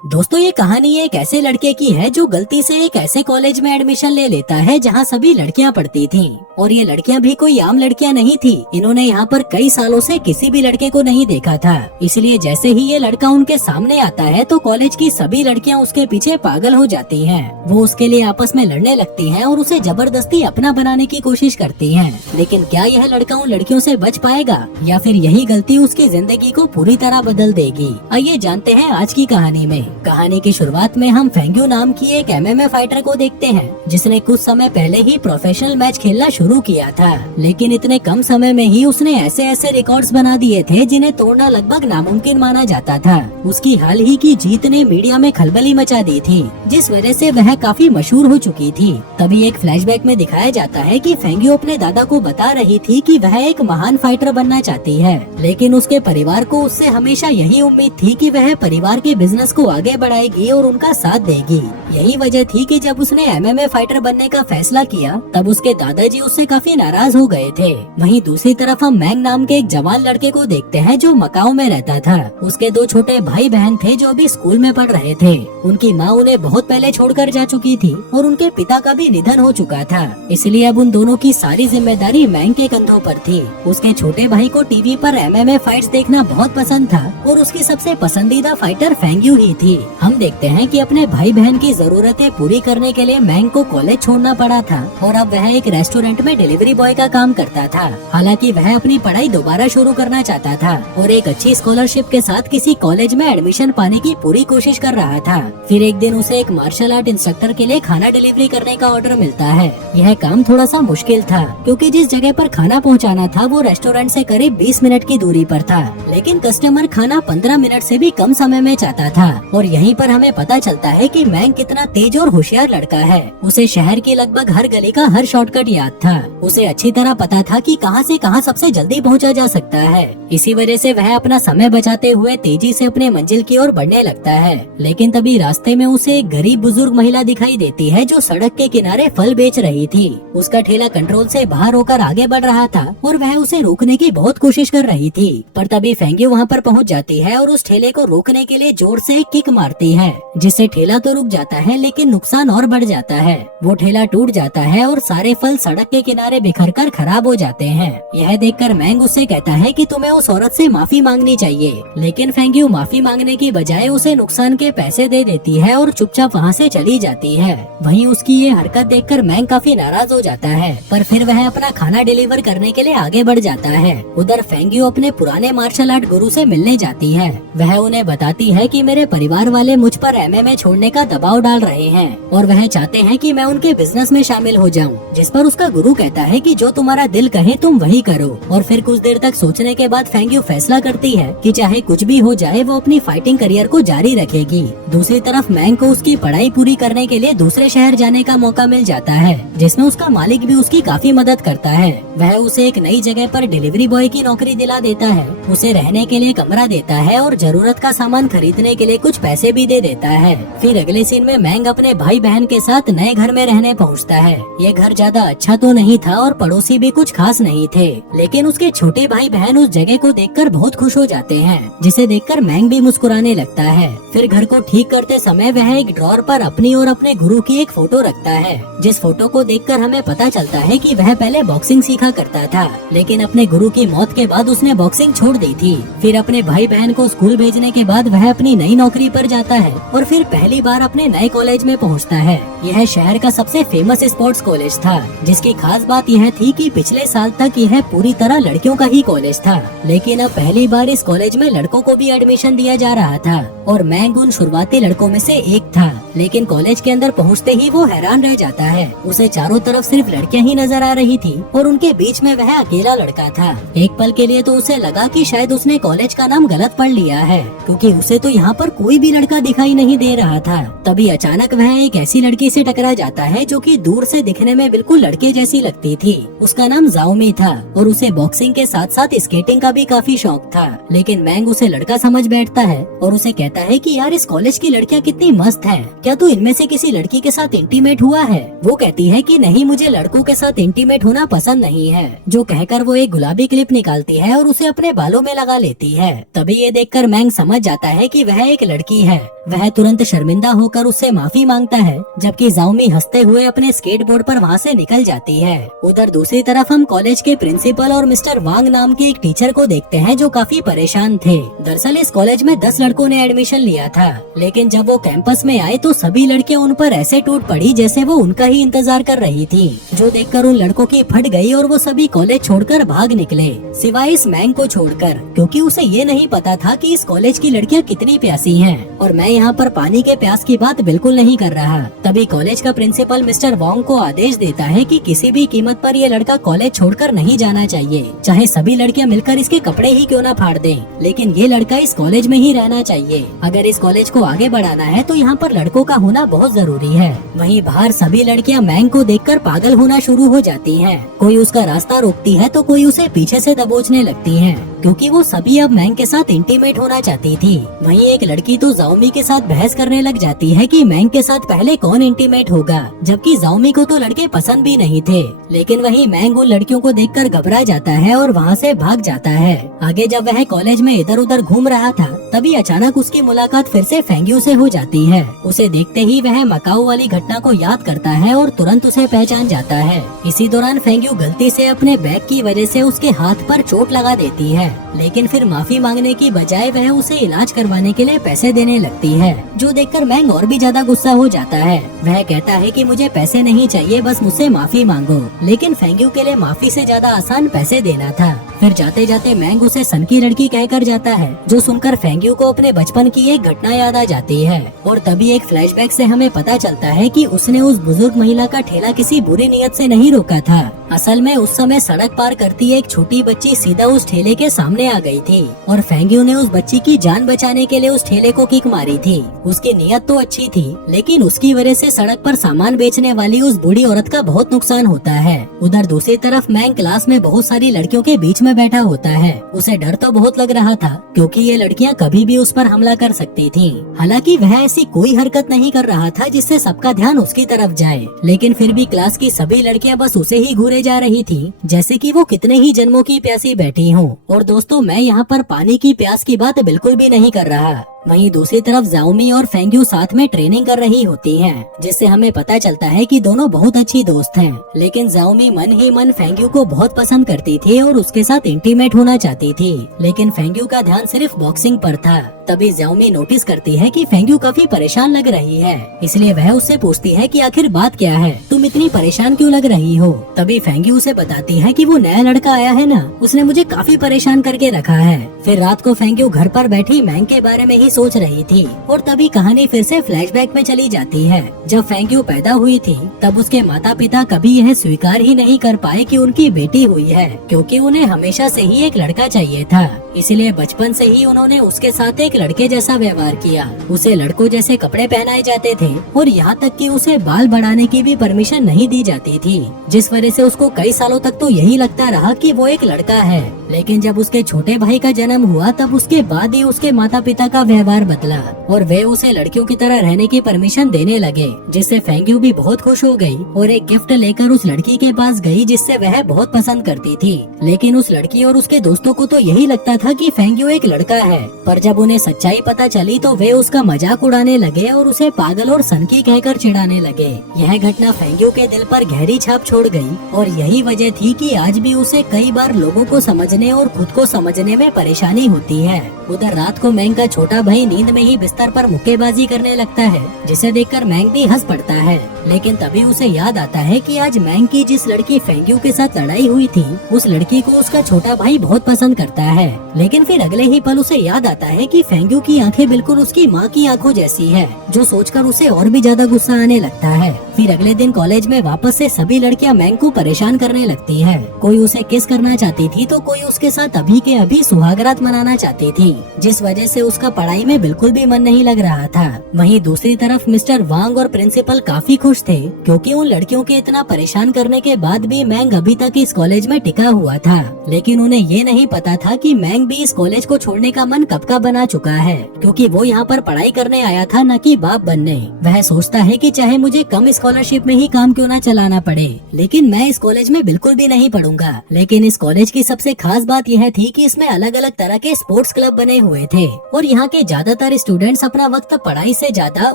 दोस्तों ये कहानी एक ऐसे लड़के की है जो गलती से एक ऐसे कॉलेज में एडमिशन ले लेता है जहाँ सभी लड़कियाँ पढ़ती थीं। और ये लड़कियाँ भी कोई आम लड़कियाँ नहीं थी। इन्होंने यहाँ पर कई सालों से किसी भी लड़के को नहीं देखा था। इसलिए जैसे ही ये लड़का उनके सामने आता है तो कॉलेज की सभी लड़कियाँ उसके पीछे पागल हो जाती हैं। वो उसके लिए आपस में लड़ने लगती हैं और उसे जबरदस्ती अपना बनाने की कोशिश करती हैं। लेकिन क्या यह लड़का उन लड़कियों से बच पाएगा या फिर यही गलती उसकी जिंदगी को पूरी तरह बदल देगी? आइए जानते हैं आज की कहानी में। कहानी की शुरुआत में हम फेंग्यू नाम की एक एमएमए फाइटर को देखते हैं जिसने कुछ समय पहले ही प्रोफेशनल मैच खेलना शुरू किया था। लेकिन इतने कम समय में ही उसने ऐसे ऐसे रिकॉर्ड्स बना दिए थे जिन्हें तोड़ना लगभग नामुमकिन माना जाता था। उसकी हाल ही की जीत ने मीडिया में खलबली मचा दी थी, जिस वजह से वह काफी मशहूर हो चुकी थी। तभी एक फ्लैशबैक में दिखाया जाता है कि फेंग्यू अपने दादा को बता रही थी कि वह एक महान फाइटर बनना चाहती है, लेकिन उसके परिवार को उससे हमेशा यही उम्मीद थी कि वह परिवार के बिजनेस को आगे बढ़ाएगी और उनका साथ देगी। यही वजह थी कि जब उसने एमएमए फाइटर बनने का फैसला किया तब उसके दादाजी उससे काफी नाराज हो गए थे। वहीं दूसरी तरफ हम मैंग नाम के एक जवान लड़के को देखते हैं जो मकाओ में रहता था। उसके दो छोटे भाई बहन थे जो अभी स्कूल में पढ़ रहे थे। उनकी माँ उन्हें बहुत पहले छोड़कर जा चुकी थी और उनके पिता का भी निधन हो चुका था, इसलिए अब उन दोनों की सारी जिम्मेदारी मैंग के कंधों पर थी। उसके छोटे भाई को टीवी पर एमएमए फाइट्स देखना बहुत पसंद था और उसकी सबसे पसंदीदा फाइटर फेंग्यू ही थी। हम देखते हैं कि अपने भाई बहन की जरूरतें पूरी करने के लिए मैंग को कॉलेज छोड़ना पड़ा था और अब वह एक रेस्टोरेंट में डिलीवरी बॉय का काम करता था। हालांकि वह अपनी पढ़ाई दोबारा शुरू करना चाहता था और एक अच्छी स्कॉलरशिप के साथ किसी कॉलेज में एडमिशन पाने की पूरी कोशिश कर रहा था। फिर एक दिन उसे एक मार्शल आर्ट इंस्ट्रक्टर के लिए खाना डिलीवरी करने का ऑर्डर मिलता है। यह काम थोड़ा सा मुश्किल था क्योंकि जिस जगह पर खाना पहुंचाना था वो रेस्टोरेंट से करीब 20 मिनट की दूरी पर था, लेकिन कस्टमर खाना 15 मिनट से भी कम समय में चाहता था। और यहीं पर हमें पता चलता है कि मैंग कितना तेज और होशियार लड़का है। उसे शहर की लगभग हर गली का हर शॉर्टकट याद था। उसे अच्छी तरह पता था कि कहां से कहां सबसे जल्दी पहुंचा जा सकता है। इसी वजह से वह अपना समय बचाते हुए तेजी से अपने मंजिल की ओर बढ़ने लगता है। लेकिन तभी रास्ते में उसे एक गरीब बुजुर्ग महिला दिखाई देती है जो सड़क के किनारे फल बेच रही थी। उसका ठेला कंट्रोल से बाहर होकर आगे बढ़ रहा था और वह उसे रोकने की बहुत कोशिश कर रही थी, पर तभी फेंग्यू वहाँ पर पहुँच जाती है और उस ठेले को रोकने के लिए जोर से एक किक मारती है, जिससे ठेला तो रुक जाता है लेकिन नुकसान और बढ़ जाता है। वो ठेला टूट जाता है और सारे फल सड़क के किनारे बिखर कर खराब हो जाते हैं। यह देखकर मैंग उससे कहता है कि तुम्हें उस औरत से माफी मांगनी चाहिए, लेकिन फेंग्यू माफी मांगने की बजाय उसे नुकसान के पैसे दे देती है और चुपचाप वहाँ से चली जाती है। वहीं उसकी ये हरकत देखकर मैंग काफी नाराज हो जाता है, पर फिर वह अपना खाना डिलीवर करने के लिए आगे बढ़ जाता है। उधर फेंग्यू अपने पुराने मार्शल आर्ट गुरु से मिलने जाती है। वह उन्हें बताती है कि मेरे परिवार वाले मुझ पर एमएमए छोड़ने का दबाव डाल रहे हैं और वह चाहते हैं कि मैं उनके बिजनेस में शामिल हो जाऊं, जिस पर उसका गुरु कहता है कि जो तुम्हारा दिल कहे तुम वही करो। और फिर कुछ देर तक सोचने के बाद फेंग्यू फैसला करती है कि चाहे कुछ भी हो जाए वो अपनी फाइटिंग करियर को जारी रखेगी। दूसरी तरफ मैंग को उसकी पढ़ाई पूरी करने के लिए दूसरे शहर जाने का मौका मिल जाता है, जिसमें उसका मालिक भी उसकी काफी मदद करता है। वह उसे एक नई जगह पर डिलीवरी बॉय की नौकरी दिला देता है, उसे रहने के लिए कमरा देता है और जरूरत का सामान खरीदने के लिए कुछ पैसे भी दे देता है। फिर अगले सीन में मैंग अपने भाई बहन के साथ नए घर में रहने पहुंचता है। ये घर ज्यादा अच्छा तो नहीं था और पड़ोसी भी कुछ खास नहीं थे, लेकिन उसके छोटे भाई बहन उस जगह को देखकर बहुत खुश हो जाते हैं, जिसे देखकर मैंग भी मुस्कुराने लगता है। फिर घर को ठीक करते समय वह एक ड्रॉर पर अपनी और अपने गुरु की एक फोटो रखता है, जिस फोटो को देखकर हमें पता चलता है कि वह पहले बॉक्सिंग सीखा करता था, लेकिन अपने गुरु की मौत के बाद उसने बॉक्सिंग छोड़ दी थी। फिर अपने भाई बहन को स्कूल भेजने के बाद वह अपनी नई नौकरी पर जाता है और फिर पहली बार अपने नए कॉलेज में पहुंचता है। यह शहर का सबसे फेमस स्पोर्ट्स कॉलेज था, जिसकी खास बात यह थी कि पिछले साल तक यह पूरी तरह लड़कियों का ही कॉलेज था, लेकिन अब पहली बार इस कॉलेज में लड़कों को भी एडमिशन दिया जा रहा था और मैंग उन शुरुआती लड़कों में से एक था। लेकिन कॉलेज के अंदर पहुंचते ही वो हैरान रह जाता है। उसे चारों तरफ सिर्फ लड़कियां ही नजर आ रही थी और उनके बीच में वह अकेला लड़का था। एक पल के लिए तो उसे लगा कि शायद उसने कॉलेज का नाम गलत पढ़ लिया है, क्योंकि उसे तो यहाँ पर कोई भी लड़का दिखाई नहीं दे रहा था। तभी अचानक वह एक ऐसी लड़की से टकरा जाता है जो कि दूर से दिखने में बिल्कुल लड़के जैसी लगती थी। उसका नाम जाओमी था और उसे बॉक्सिंग के साथ साथ स्केटिंग का भी काफी शौक था। लेकिन मैंग उसे लड़का समझ बैठता है और उसे कहता है कि यार इस कॉलेज की लड़कियाँ कितनी मस्त हैं, क्या तू इनमें से किसी लड़की के साथ इंटीमेट हुआ है? वो कहती है कि नहीं, मुझे लड़कों के साथ इंटीमेट होना पसंद नहीं है। जो कहकर वो एक गुलाबी क्लिप निकालती है और उसे अपने बालों में लगा लेती है। तभी ये देखकर मैंग समझ जाता है कि वह एक लड़की है। वह तुरंत शर्मिंदा होकर उससे माफी मांगता है, जबकि जाओमी हंसते हुए अपने स्केटबोर्ड पर वहाँ से निकल जाती है। उधर दूसरी तरफ हम कॉलेज के प्रिंसिपल और मिस्टर वांग नाम के एक टीचर को देखते हैं जो काफी परेशान थे। दरअसल इस कॉलेज में 10 लड़कों ने एडमिशन लिया था, लेकिन जब वो कैंपस में आए तो सभी लड़कियां उन पर ऐसे टूट पड़ी जैसे वो उनका ही इंतजार कर रही थी, जो देखकर उन लड़कों की फट गई और वो सभी कॉलेज छोड़कर भाग निकले, सिवाय इस मैंग को छोड़कर, क्योंकि उसे ये नहीं पता था कि इस कॉलेज की लड़कियां कितनी प्यासी हैं। और मैं यहाँ पर पानी के प्यास की बात बिल्कुल नहीं कर रहा। तभी कॉलेज का प्रिंसिपल मिस्टर वोंग को आदेश देता है कि किसी भी कीमत पर ये लड़का कॉलेज छोड़कर नहीं जाना चाहिए, चाहे सभी लड़कियां मिलकर इसके कपड़े ही क्यों न फाड़ दें, लेकिन ये लड़का इस कॉलेज में ही रहना चाहिए। अगर इस कॉलेज को आगे बढ़ाना है तो यहाँ पर लड़कों का होना बहुत जरूरी है। वहीं बाहर सभी लड़कियां मैंग को देखकर पागल होना शुरू हो जाती हैं। कोई उसका रास्ता रोकती है तो कोई उसे पीछे से दबोचने लगती है, क्योंकि वो सभी अब मैंग के साथ इंटीमेट होना चाहती थी। वहीं एक लड़की तो जाओमी के साथ बहस करने लग जाती है कि मैंग के साथ पहले कौन इंटीमेट होगा, जबकि जाओमी को तो लड़के पसंद भी नहीं थे। लेकिन वहीं मैंग उन लड़कियों को देखकर घबरा जाता है और वहाँ से भाग जाता है। आगे जब वह कॉलेज में इधर उधर घूम रहा था, तभी अचानक उसकी मुलाकात फिर से फेंग्यू से हो जाती है। उसे देखते ही वह मकाऊ वाली घटना को याद करता है और तुरंत उसे पहचान जाता है। इसी दौरान फेंग्यू गलती से अपने बैग की वजह से उसके हाथ पर चोट लगा देती है, लेकिन फिर माफी मांगने की बजाय वह उसे इलाज करवाने के लिए पैसे देने लगती है, जो देखकर मैंग और भी ज्यादा गुस्सा हो जाता है। वह कहता है कि मुझे पैसे नहीं चाहिए, बस मुझसे माफी मांगो। लेकिन फेंग्यू के लिए माफी से ज्यादा आसान पैसे देना था। फिर जाते जाते मैंग उसे सन की लड़की कहकर जाता है, जो सुनकर फेंग्यू को अपने बचपन की एक घटना याद आ जाती है। और तभी एक फ्लैशबैक से हमें पता चलता है कि उसने उस बुजुर्ग महिला का ठेला किसी बुरी नियत से नहीं रोका था। असल में उस समय सड़क पार करती एक छोटी बच्ची सीधा उस ठेले के सामने आ गई थी और फेंग्यू ने उस बच्ची की जान बचाने के लिए उस ठेले को किक मारी थी। उसकी नियत तो अच्छी थी, लेकिन उसकी वजह से सड़क पर सामान बेचने वाली उस बूढ़ी औरत का बहुत नुकसान होता है। उधर दूसरी तरफ मैंग क्लास में बहुत सारी लड़कियों के बीच में बैठा होता है। उसे डर तो बहुत लग रहा था, क्योंकि ये लड़कियां कभी भी उस पर हमला कर सकती थीं। हालांकि वह ऐसी कोई हरकत नहीं कर रहा था जिससे सबका ध्यान उसकी तरफ जाए, लेकिन फिर भी क्लास की सभी लड़कियां बस उसे ही घूरे जा रही थी, जैसे कि वो कितने ही जन्मों की प्यासी बैठी हो। और दोस्तों, मैं यहाँ पर पानी की प्यास की बात बिल्कुल भी नहीं कर रहा। वहीं दूसरी तरफ जाओमी और फेंग्यू साथ में ट्रेनिंग कर रही होती हैं, जिससे हमें पता चलता है कि दोनों बहुत अच्छी दोस्त हैं। लेकिन जाओमी मन ही मन फेंग्यू को बहुत पसंद करती थी और उसके साथ इंटीमेट होना चाहती थी, लेकिन फेंग्यू का ध्यान सिर्फ बॉक्सिंग पर था। तभी जाओमी नोटिस करती है कि फेंग्यू काफी परेशान लग रही है, इसलिए वह उससे पूछती है कि आखिर बात क्या है, तुम इतनी परेशान क्यों लग रही हो। तभी फेंग्यू उसे बताती है कि वो नया लड़का आया है ना, उसने मुझे काफी परेशान करके रखा है। फिर रात को फेंग्यू घर पर बैठी मैंग के बारे में ही सोच रही थी और तभी कहानी फिर से फ्लैशबैक में चली जाती है। जब फेंग्यू पैदा हुई थी तब उसके माता पिता कभी यह स्वीकार ही नहीं कर पाए कि उनकी बेटी हुई है, क्योंकि उन्हें हमेशा से ही एक लड़का चाहिए था। इसलिए बचपन से ही उन्होंने उसके साथ एक लड़के जैसा व्यवहार किया। उसे लड़कों जैसे कपड़े पहनाए जाते थे और यहाँ तक कि उसे बाल बढ़ाने की भी परमिशन नहीं दी जाती थी, जिस वजह से उसको कई सालों तक तो यही लगता रहा कि वो एक लड़का है। लेकिन जब उसके छोटे भाई का जन्म हुआ तब उसके बाद ही उसके माता पिता का व्यवहार बदला और वे उसे लड़कियों की तरह रहने की परमिशन देने लगे, जिससे फेंग्यू भी बहुत खुश हो गई और एक गिफ्ट लेकर उस लड़की के पास गई जिससे वह बहुत पसंद करती थी। लेकिन उस लड़की और उसके दोस्तों को तो यही लगता था कि फेंग्यू एक लड़का है, पर जब उन्हें सच्चाई पता चली तो वे उसका मजाक उड़ाने लगे और उसे पागल और सनकी कहकर चिढ़ाने लगे। यह घटना फेंग्यू के दिल पर गहरी छाप छोड़ गई और यही वजह थी कि आज भी उसे कई बार लोगों को समझने और खुद को समझने में परेशानी होती है। उधर रात को मैंग का छोटा भाई नींद में ही बिस्तर पर मुक्केबाजी करने लगता है, जिसे देखकर मैंग भी हंस पड़ता है। लेकिन तभी उसे याद आता है कि आज मैंग की जिस लड़की फेंग्यू के साथ लड़ाई हुई थी, उस लड़की को उसका छोटा भाई बहुत पसंद करता है। लेकिन फिर अगले ही पल उसे याद आता है कि फेंग्यू की आंखें बिल्कुल उसकी माँ की आंखों जैसी है, जो सोचकर उसे और भी ज्यादा गुस्सा आने लगता है। फिर अगले दिन कॉलेज में वापस से सभी लड़कियां मैंग को परेशान करने लगती है। कोई उसे किस करना चाहती थी तो कोई उसके साथ अभी के अभी सुहागरात मनाना चाहती थी, जिस वजह से उसका पढ़ाई में बिल्कुल भी मन नहीं लग रहा था। वहीं दूसरी तरफ मिस्टर वांग और प्रिंसिपल काफी खुश थे, क्योंकि उन लड़कियों के इतना परेशान करने के बाद भी मैंग अभी तक इस कॉलेज में टिका हुआ था। लेकिन उन्हें ये नहीं पता था कि मैंग भी इस कॉलेज को छोड़ने का मन कब का बना चुका है, क्योंकि वो यहाँ पर पढ़ाई करने आया था, न कि बाप बनने। वह सोचता है कि चाहे मुझे कम स्कॉलरशिप में ही काम क्यों न चलाना पड़े, लेकिन मैं इस कॉलेज में बिल्कुल भी नहीं पढ़ूंगा। लेकिन इस कॉलेज की सबसे खास बात यह थी कि इसमें अलग अलग तरह के स्पोर्ट्स क्लब बने हुए थे और यहाँ के ज्यादातर स्टूडेंट्स अपना वक्त पढ़ाई से ज्यादा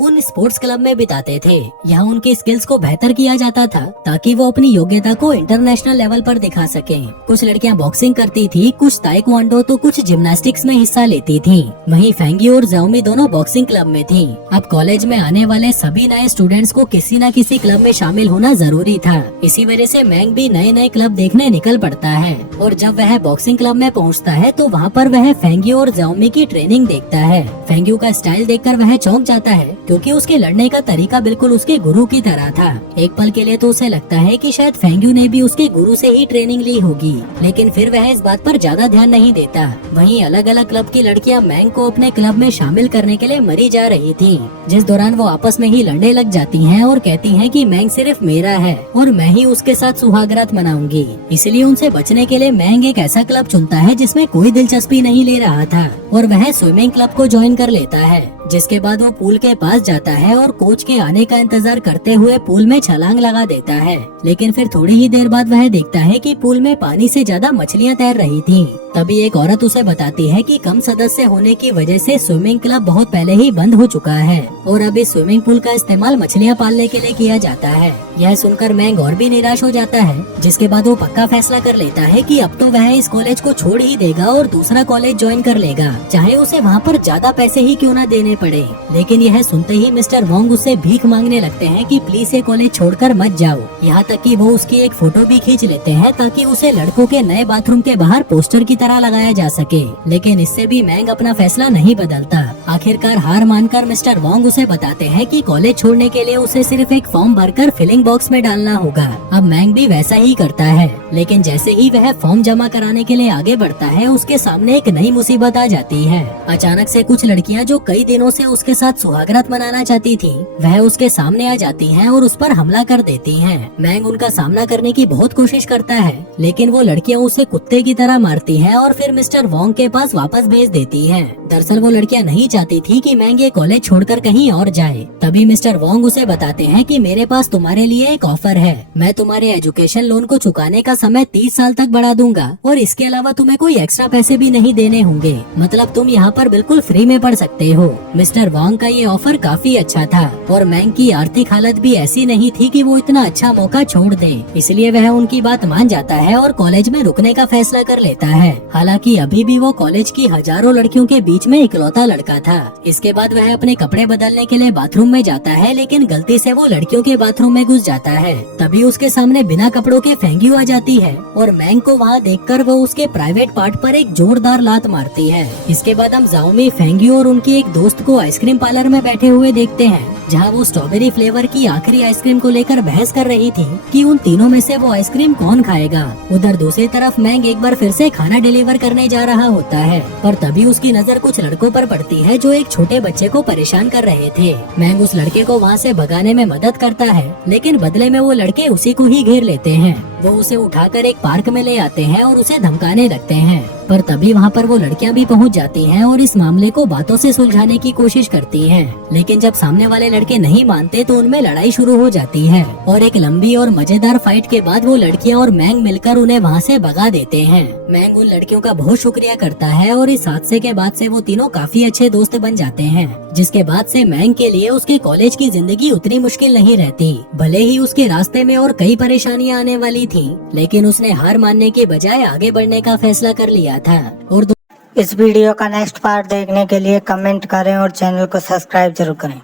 उन स्पोर्ट्स क्लब में बिताते थे। यहाँ उनके स्किल्स को बेहतर किया जाता था ताकि वो अपनी योग्यता को इंटरनेशनल लेवल पर दिखा सके। कुछ लड़कियाँ बॉक्सिंग करती थी, कुछ ताइक्वांडो तो कुछ जिम्नास्टिक्स में हिस्सा लेती थी। वहीं फेंगी और जाओमी दोनों बॉक्सिंग क्लब में थी। अब कॉलेज में आने वाले सभी नए स्टूडेंट्स को किसी न किसी क्लब में शामिल होना जरूरी था। इसी वजह से मैंग भी नए नए क्लब देखने निकल पड़ता है और जब वह बॉक्सिंग क्लब में पहुंचता है तो वहां पर वह फेंगी और जाओमी की ट्रेनिंग देखता है। फेंगी का स्टाइल देखकर वह चौंक जाता है, क्योंकि उसके लड़ने का तरीका बिल्कुल उसके गुरु की तरह था। एक पल के लिए तो उसे लगता है कि शायद फेंगी ने भी उसके गुरु से ही ट्रेनिंग ली होगी, लेकिन फिर वह इस बात पर ज्यादा ध्यान नहीं देता। वहीं अलग अलग क्लब की लड़कियां मैंग को अपने क्लब में शामिल करने के लिए मरी जा रही थी, जिस दौरान वो आपस में ही लड़ने लग जाती हैं और कहती हैं कि मैंग सिर्फ मेरा है और मैं ही उसके साथ सुहागरात मनाऊंगी। इसलिए उनसे बचने के लिए मैंग एक ऐसा क्लब चुनता है जिसमें कोई दिलचस्पी नहीं ले रहा था और वह स्विमिंग क्लब को ज्वाइन कर लेता है। जिसके बाद वो पूल के पास जाता है और कोच के आने का इंतजार करते हुए पूल में छलांग लगा देता है। लेकिन फिर थोड़ी ही देर बाद वह देखता है कि पूल में पानी से ज्यादा मछलियां तैर रही थीं। तभी एक औरत उसे बताती है कि कम सदस्य होने की वजह से स्विमिंग क्लब बहुत पहले ही बंद हो चुका है और अब इस स्विमिंग पूल का इस्तेमाल मछलियां पालने के लिए किया जाता है। यह सुनकर मैंग और भी निराश हो जाता है, जिसके बाद वो पक्का फैसला कर लेता है कि अब तो वह इस कॉलेज को छोड़ ही देगा और दूसरा कॉलेज ज्वाइन कर लेगा, चाहे उसे वहाँ पर ज्यादा पैसे ही क्यों न देने पड़े। लेकिन यह सुनते ही मिस्टर वोंग उससे भीख मांगने लगते हैं कि प्लीज ये कॉलेज छोड़कर मत जाओ। यहाँ तक कि वो उसकी एक फोटो भी खींच लेते हैं ताकि उसे लड़कों के नए बाथरूम के बाहर पोस्टर की तरह लगाया जा सके। लेकिन इससे भी मैंग अपना फैसला नहीं बदलता। आखिरकार हार मानकर मिस्टर वोंग उसे बताते हैं कि कॉलेज छोड़ने के लिए उसे सिर्फ एक फॉर्म भरकर फिलिंग बॉक्स में डालना होगा। अब मैंग भी वैसा ही करता है, लेकिन जैसे ही वह फॉर्म जमा कराने के लिए आगे बढ़ता है उसके सामने एक नई मुसीबत आ जाती है। अचानक से कुछ लड़कियां जो कई दिनों से उसके साथ सुहागरात मनाना चाहती थी, वह उसके सामने आ जाती हैं और उस पर हमला कर देती हैं। मैंग उनका सामना करने की बहुत कोशिश करता है, लेकिन वो लड़कियां उसे कुत्ते की तरह मारती हैं और फिर मिस्टर वोंग के पास वापस भेज देती हैं। दरअसल वो लड़कियां नहीं चाहती थी कि मैंग ये कॉलेज छोड़कर कहीं और जाए। तभी मिस्टर वोंग उसे बताते हैं कि मेरे पास तुम्हारे लिए एक ऑफर है। मैं तुम्हारे एजुकेशन लोन को चुकाने का समय 30 साल तक बढ़ा दूंगा और इसके अलावा तुम्हें कोई एक्स्ट्रा पैसे भी नहीं देने होंगे। मतलब तुम यहाँ पर बिल्कुल फ्री में पढ़ सकते हो। मिस्टर वोंग का ये ऑफर काफी अच्छा था और मैंग की आर्थिक हालत भी ऐसी नहीं थी कि वो इतना अच्छा मौका छोड़ दे, इसलिए वह उनकी बात मान जाता है और कॉलेज में रुकने का फैसला कर लेता है। हालांकि अभी भी वो कॉलेज की हजारों लड़कियों के बीच में इकलौता लड़का था। इसके बाद वह अपने कपड़े बदलने के लिए बाथरूम में जाता है, लेकिन गलती से वो लड़कियों के बाथरूम में घुस जाता है। तभी उसके सामने बिना कपड़ों के फेंगी आ जाती है और मैंग को वहाँ देखकर वो उसके प्राइवेट पार्ट पर एक जोरदार लात मारती है। इसके बाद हम जाओमी, फेंगी और उनकी एक दोस्त को आइसक्रीम पार्लर में बैठे हुए देखते हैं, जहाँ वो स्ट्रॉबेरी फ्लेवर की आखिरी आइसक्रीम को लेकर बहस कर रही थी कि उन तीनों में से वो आइसक्रीम कौन खाएगा। उधर दूसरी तरफ मैंग एक बार फिर से खाना डिलीवर करने जा रहा होता है, पर तभी उसकी नजर कुछ लड़कों पर पड़ती है जो एक छोटे बच्चे को परेशान कर रहे थे। मैंग उस लड़के को वहाँ से भगाने में मदद करता है, लेकिन बदले में वो लड़के उसी को ही घेर लेते हैं। वो उसे उठाकर एक पार्क में ले आते हैं और उसे धमकाने लगते हैं, पर तभी वहाँ पर वो लड़कियां भी पहुँच जाती हैं और इस मामले को बातों से सुलझाने की कोशिश करती हैं। लेकिन जब सामने वाले लड़के नहीं मानते तो उनमें लड़ाई शुरू हो जाती है और एक लंबी और मजेदार फाइट के बाद वो लड़कियां और मैंग मिलकर उन्हें वहाँ से भगा देते हैं। मैंग उन लड़कियों का बहुत शुक्रिया करता है और इस हादसे के बाद से वो तीनों काफी अच्छे दोस्त बन जाते हैं, जिसके बाद से मैंग के लिए उसके कॉलेज की जिंदगी उतनी मुश्किल नहीं रहती। भले ही उसके रास्ते में और कई परेशानियां आने वाली थी, लेकिन उसने हार मानने के बजाय आगे बढ़ने का फैसला कर लिया था। और इस वीडियो का नेक्स्ट पार्ट देखने के लिए कमेंट करें और चैनल को सब्सक्राइब जरूर करें।